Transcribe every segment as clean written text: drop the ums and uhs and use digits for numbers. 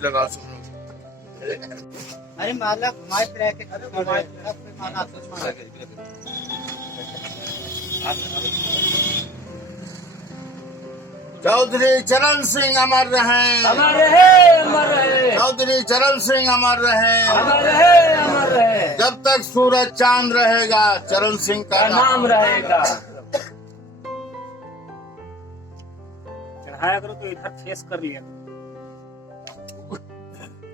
लगा अरे माला घुमाए फिरा के माला चौधरी चरण सिंह अमर रहे, अमर रहे, अमर रहे। चौधरी चरण सिंह अमर रहे, अमर रहे, अमर रहे। जब तक सूरज चांद रहेगा चरण सिंह का नाम रहेगा। चढ़ाया करो तो इधर फेस कर लिया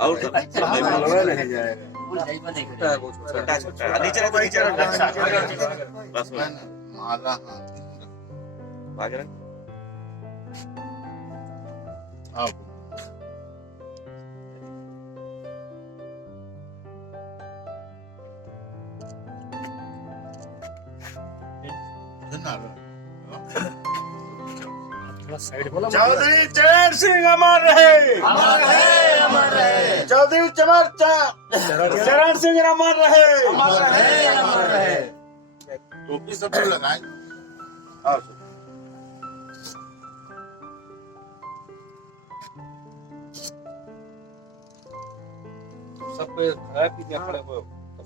और नहीं जाएगा। माला हाँ चौधरी चरण सिंह अमर रहे, अमर रहे, अमर रहे। चौधरी चरण सिंह अमर रहे, अमर रहे, अमर रहे। टोपी सब लगाए।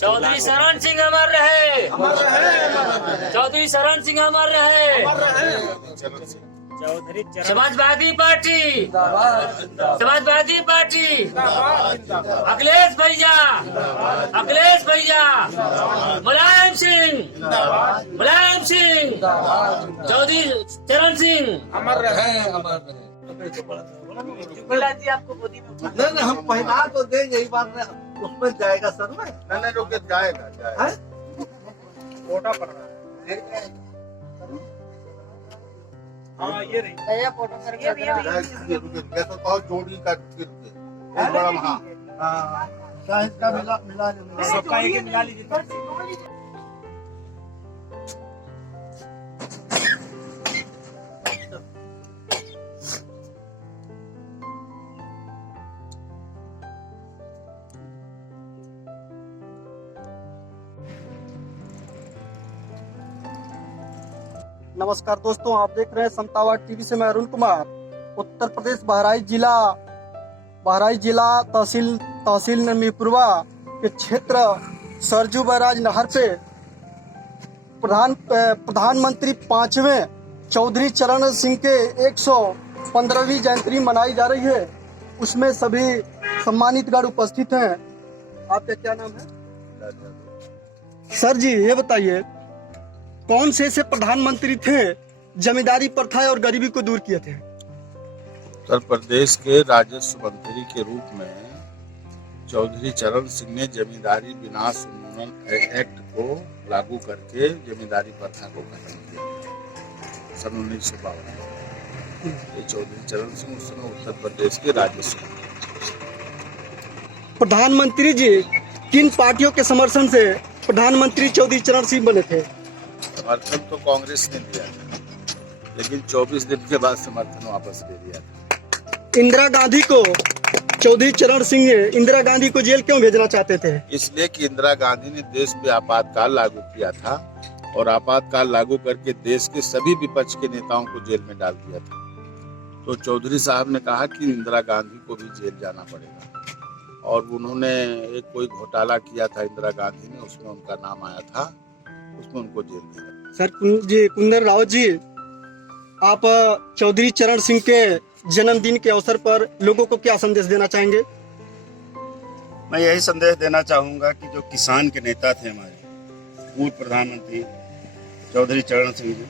चौधरी शरण सिंह अमर रहे, अमर रहे, अमर रहे। चौधरी शरण सिंह अमर रहे। चौधरी चरण समाजवादी पार्टी, समाजवादी पार्टी, अखिलेश भैया, अखिलेश भैया, मुलायम सिंह, मुलायम सिंह, चौधरी चरण सिंह अमर रहे, अमर रहे। जी आपको गोदी में नहीं, हम पहना तो देंगे, यही बात है, उसमें जाएगा सर में। नहीं रुके, जाएगा कोटा पड़ रहा है। हाँ ये रही फोटो करके रुके तो कहो जोड़ी का बड़ा हाँ शाहिद का मिला सबका एक मिला लीजिए। नमस्कार दोस्तों, आप देख रहे हैं समतावाद टीवी से मैं अरुण कुमार। उत्तर प्रदेश बहराइच जिला तहसील नमीपुरवा के क्षेत्र सरजू बैराज नहर पे प्रधानमंत्री 5वें चौधरी चरण सिंह के 115वीं जयंती मनाई जा रही है। उसमें सभी सम्मानित गण उपस्थित हैं। आपका क्या नाम है? सर जी ये बताइए, कौन से ऐसे प्रधानमंत्री थे जमींदारी प्रथा और गरीबी को दूर किए थे? उत्तर प्रदेश के राजस्व मंत्री के रूप में चौधरी चरण सिंह ने जमींदारी विनाश उन्मूलन एक्ट को लागू करके जमींदारी प्रथा को खत्म किया सन 1952। ये चौधरी चरण सिंह उस समय उत्तर प्रदेश के राजस्व प्रधानमंत्री जी किन पार्टियों के समर्थन से प्रधानमंत्री चौधरी चरण सिंह बने थे? समर्थन तो कांग्रेस ने दिया था, लेकिन 24 दिन के बाद समर्थन वापस ले लिया था। इंदिरा गांधी को चौधरी चरण सिंह ने इंदिरा गांधी को जेल क्यों भेजना चाहते थे? इसलिए कि इंदिरा गांधी ने देश पे आपातकाल लागू किया था और आपातकाल लागू करके देश के सभी विपक्ष के नेताओं को जेल में डाल दिया था। तो चौधरी साहब ने कहा कि इंदिरा गांधी को भी जेल जाना पड़ेगा और उन्होंने एक कोई घोटाला किया था इंदिरा गांधी ने, उसमें उनका नाम आया था, उसमें उनको जेल दिया। सर कुंदन रावत जी, आप चौधरी चरण सिंह के जन्मदिन के अवसर पर लोगों को क्या संदेश देना चाहेंगे? मैं यही संदेश देना चाहूँगा कि जो किसान के नेता थे हमारे पूर्व प्रधानमंत्री चौधरी चरण सिंह जी,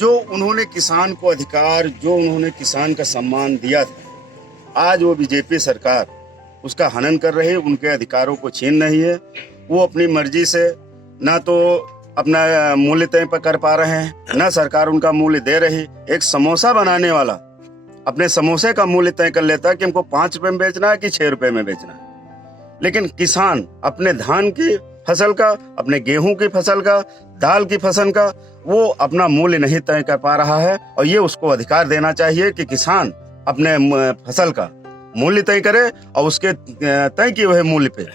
जो उन्होंने किसान को अधिकार, जो उन्होंने किसान का सम्मान दिया था, आज वो बीजेपी सरकार उसका हनन कर रही है, उनके अधिकारों को छीन रही है। वो अपनी मर्जी से ना तो अपना मूल्य तय कर पा रहे हैं, ना सरकार उनका मूल्य दे रही। एक समोसा बनाने वाला अपने समोसे का मूल्य तय कर लेता है कि हमको 5 रुपए में बेचना है कि 6 रुपए में बेचना है, लेकिन किसान अपने धान की फसल का, अपने गेहूं की फसल का, दाल की फसल का वो अपना मूल्य नहीं तय कर पा रहा है। और ये उसको अधिकार देना चाहिए कि किसान अपने फसल का मूल्य तय करे और उसके तय किए हुए मूल्य पे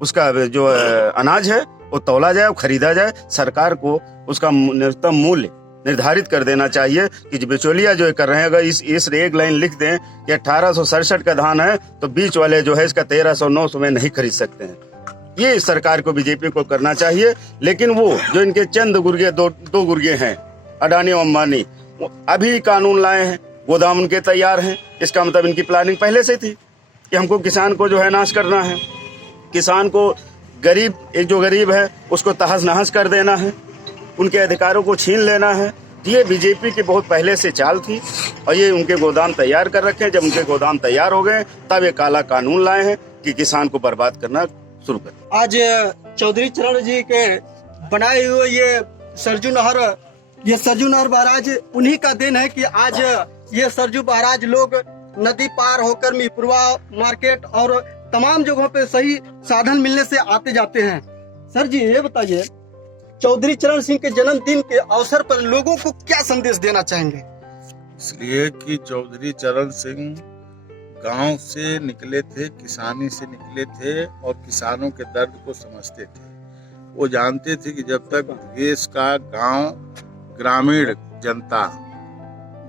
उसका जो अनाज है वो तौला जाए और खरीदा जाए। सरकार को उसका न्यूनतम मूल्य निर्धारित कर देना चाहिए कि बिचौलिया जो कर रहे हैं, अगर इस एक लाइन लिख दें कि 1867 का धान है तो बीच वाले जो है इसका 1300-900 में नहीं खरीद सकते हैं। ये सरकार को, बीजेपी को करना चाहिए। लेकिन वो जो इनके चंद गुर्गे दो गुर्गे हैं, अडानी और अंबानी, अभी कानून लाए हैं, गोदाम उनके तैयार हैं। इसका मतलब इनकी प्लानिंग पहले से थी कि हमको किसान को जो है नाश करना है, किसान को एक जो गरीब है उसको तहस नहस कर देना है, उनके अधिकारों को छीन लेना है। ये बीजेपी की बहुत पहले से चाल थी और ये उनके गोदाम तैयार कर रखे हैं। जब उनके गोदाम तैयार हो गए तब ये काला कानून लाए हैं कि किसान को बर्बाद करना शुरू करें। आज चौधरी चरण जी के बनाए हुए ये सरजू नहर बैराज उन्हीं का देन है कि आज ये सरजू बैराज लोग नदी पार होकर मिरपुरवा मार्केट और तमाम जगहों पे सही साधन मिलने से आते जाते हैं। सर जी ये बताइए, चौधरी चरण सिंह के जन्मदिन के अवसर पर लोगों को क्या संदेश देना चाहेंगे? इसलिए कि चौधरी चरण सिंह गांव से निकले थे, किसानी से निकले थे और किसानों के दर्द को समझते थे। वो जानते थे कि जब तक देश का गांव ग्रामीण जनता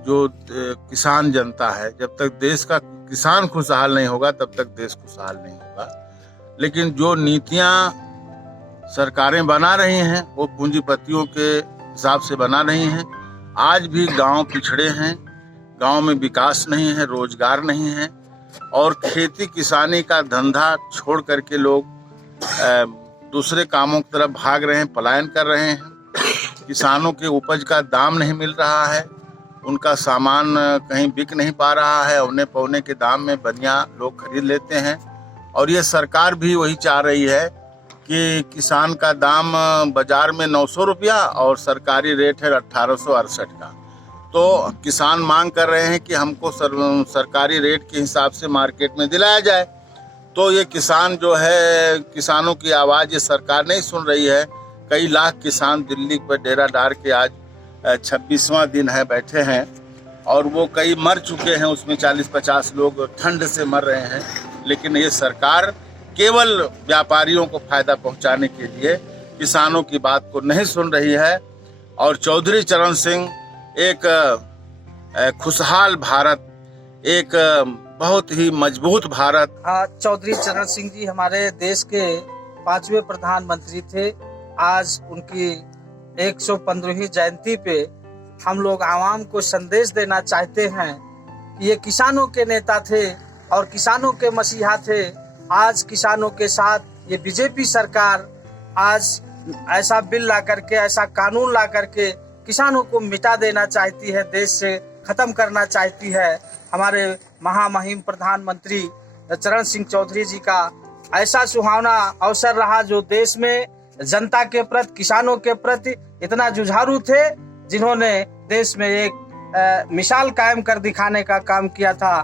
जो किसान जनता है, जब तक देश का किसान खुशहाल नहीं होगा तब तक देश खुशहाल नहीं होगा। लेकिन जो नीतियां सरकारें बना रही हैं वो पूंजीपतियों के हिसाब से बना रही हैं। आज भी गांव पिछड़े हैं, गांव में विकास नहीं है, रोजगार नहीं है और खेती किसानी का धंधा छोड़ करके लोग दूसरे कामों की तरफ भाग रहे हैं, पलायन कर रहे हैं। किसानों के उपज का दाम नहीं मिल रहा है, उनका सामान कहीं बिक नहीं पा रहा है, औने पौने के दाम में बढ़िया लोग खरीद लेते हैं। और ये सरकार भी वही चाह रही है कि किसान का दाम बाजार में 900 रुपया और सरकारी रेट है 1868 का। तो किसान मांग कर रहे हैं कि हमको सरकारी रेट के हिसाब से मार्केट में दिलाया जाए। तो ये किसान जो है, किसानों की आवाज़ ये सरकार नहीं सुन रही है। कई लाख किसान दिल्ली पर डेरा डाल के आज 26वां दिन है बैठे हैं और वो कई मर चुके हैं, उसमें 40-50 लोग ठंड से मर रहे हैं। लेकिन ये सरकार केवल व्यापारियों को फायदा पहुंचाने के लिए किसानों की बात को नहीं सुन रही है। और चौधरी चरण सिंह एक खुशहाल भारत, एक बहुत ही मजबूत भारत। चौधरी चरण सिंह जी हमारे देश के 5वें प्रधानमंत्री थे। आज उनकी 115वीं जयंती पे हम लोग आवाम को संदेश देना चाहते हैं कि ये किसानों के नेता थे और किसानों के मसीहा थे। आज किसानों के साथ ये बीजेपी सरकार आज ऐसा बिल ला करके, ऐसा कानून ला करके किसानों को मिटा देना चाहती है, देश से खत्म करना चाहती है। हमारे महामहिम प्रधानमंत्री चरण सिंह चौधरी जी का ऐसा सुहावना अवसर रहा जो देश में जनता के प्रति, किसानों के प्रति इतना जुझारू थे, जिन्होंने देश में एक मिसाल कायम कर दिखाने का काम किया था।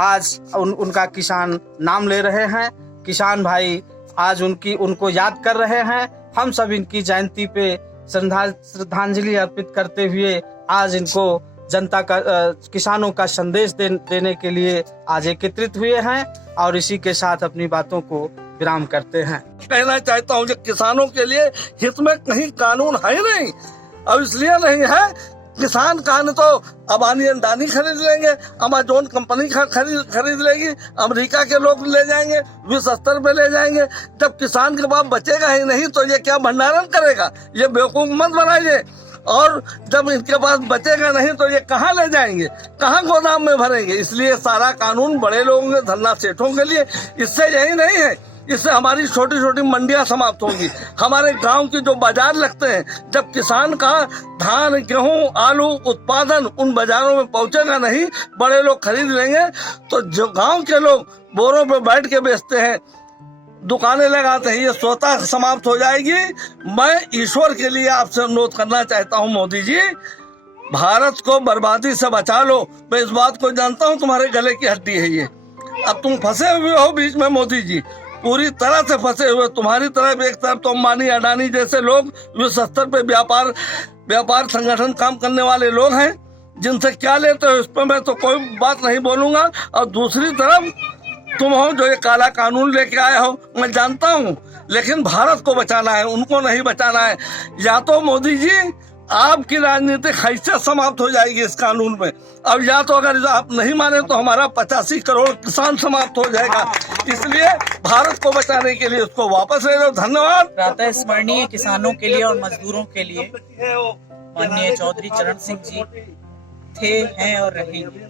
आज उनका किसान नाम ले रहे हैं, किसान भाई आज उनको याद कर रहे हैं। हम सब इनकी जयंती पे श्रद्धांजलि अर्पित करते हुए आज इनको जनता का, किसानों का संदेश देने के लिए आज एकत्रित हुए हैं और इसी के साथ अपनी बातों को विराम करते हैं। कहना चाहता हूँ कि किसानों के लिए हित में कहीं कानून है नहीं। अब इसलिए नहीं है, किसान का न तो अबानी अंडानी खरीद लेंगे, अमेजोन कंपनी खरीद लेगी, अमेरिका के लोग ले जाएंगे, विश्व स्तर पे ले जाएंगे। जब किसान के पास बचेगा ही नहीं तो ये क्या भंडारण करेगा? ये बेवकूफ मत बनाइए। और जब इनके पास बचेगा नहीं तो ये कहाँ ले जाएंगे, कहाँ गोदाम में भरेंगे? इसलिए सारा कानून बड़े लोगों के, धन्ना सेठों के लिए। इससे यही नहीं है, इससे हमारी छोटी छोटी मंडियां समाप्त होंगी। हमारे गांव की जो बाजार लगते हैं, जब किसान का धान, गेहूं, आलू उत्पादन उन बाजारों में पहुंचेगा नहीं, बड़े लोग खरीद लेंगे, तो जो गांव के लोग बोरों पे बैठ के बेचते हैं, दुकानें लगाते हैं, ये स्वतः समाप्त हो जाएगी। मैं ईश्वर के लिए आपसे अनुरोध करना चाहता हूँ, मोदी जी भारत को बर्बादी से बचा लो। मैं इस बात को जानता हूँ, तुम्हारे गले की हड्डी है ये। अब तुम फंसे हुए हो बीच में, मोदी जी पूरी तरह से फंसे हुए। तुम्हारी तरफ एक तरफ तो अंबानी, अडानी जैसे लोग विश्व स्तर पे व्यापार संगठन काम करने वाले लोग हैं, जिनसे क्या लेते हो इस पर मैं तो कोई बात नहीं बोलूंगा। और दूसरी तरफ तुम हो जो ये काला कानून लेके आए हो, मैं जानता हूँ, लेकिन भारत को बचाना है, उनको नहीं बचाना है। या तो मोदी जी आपकी राजनीतिक हैसियत समाप्त हो जाएगी इस कानून में, अब या तो अगर आप नहीं माने तो हमारा 85 करोड़ किसान समाप्त हो जाएगा। इसलिए भारत को बचाने के लिए उसको वापस ले लो। धन्यवाद। प्रातः स्मरणीय किसानों के लिए और मजदूरों के लिए माननीय चौधरी चरण सिंह जी थे, हैं और रहेंगे,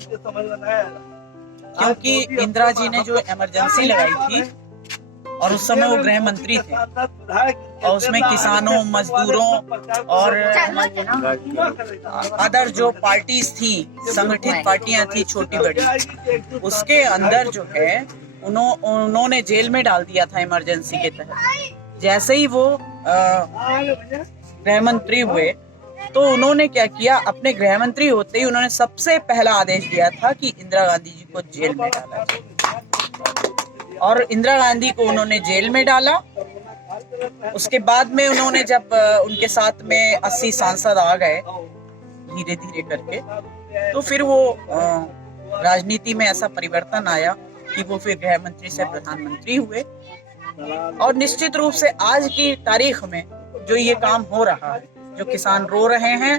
क्योंकि इंदिरा जी ने जो इमरजेंसी लगाई थी और उस समय वो गृह मंत्री थे और उसमें किसानों, मजदूरों और अदर जो पार्टीज थी, संगठित पार्टियां थी छोटी बड़ी, उसके अंदर जो है उन्होंने जेल में डाल दिया था इमरजेंसी के तहत। जैसे ही वो गृह मंत्री हुए तो उन्होंने क्या किया, अपने गृह मंत्री होते ही उन्होंने सबसे पहला आदेश दिया था कि इंदिरा गांधी जी को जेल में डाला जाए और इंदिरा गांधी को उन्होंने जेल में डाला। उसके बाद में उन्होंने जब उनके साथ में 80 सांसद आ गए धीरे धीरे करके, तो फिर वो राजनीति में ऐसा परिवर्तन आया कि वो फिर गृह मंत्री से प्रधानमंत्री हुए। और निश्चित रूप से आज की तारीख में जो ये काम हो रहा है, जो किसान रो रहे हैं,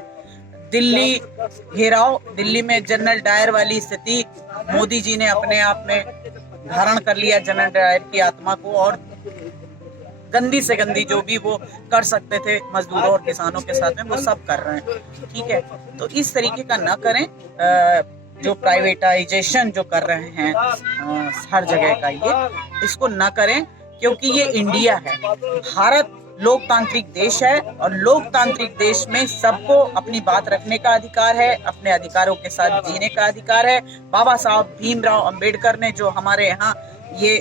दिल्ली घेराव, दिल्ली में जनरल डायर वाली स्थिति मोदी जी ने अपने आप में धारण कर लिया, जनरल डायर की आत्मा को, और गंदी से गंदी जो भी वो कर सकते थे मजदूरों और किसानों के साथ में वो सब कर रहे हैं। ठीक है, तो इस तरीके का ना करें, जो प्राइवेटाइजेशन जो कर रहे हैं हर जगह का, ये इसको ना करें, क्योंकि ये इंडिया है, भारत लोकतांत्रिक देश है और लोकतांत्रिक देश में सबको अपनी बात रखने का अधिकार है, अपने अधिकारों के साथ जीने का अधिकार है। बाबा साहब भीमराव अंबेडकर ने जो हमारे यहाँ ये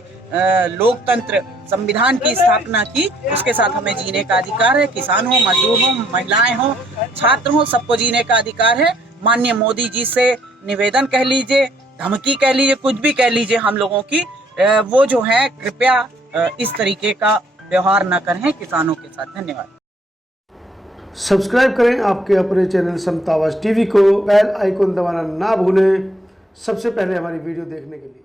लोकतंत्र संविधान की स्थापना की, उसके साथ हमें जीने का अधिकार है। किसान हो, मजदूर हो, महिलाएं हो, छात्र हो, सबको जीने का अधिकार है। माननीय मोदी जी से निवेदन कह लीजिए, धमकी कह लीजिए, कुछ भी कह लीजिए, हम लोगों की वो जो है कृपया इस तरीके का व्यवहार न करें किसानों के साथ। धन्यवाद। सब्सक्राइब करें आपके अपने चैनल समता आवाज़ टीवी को, बेल आइकन दबाना ना भूलें सबसे पहले हमारी वीडियो देखने के लिए।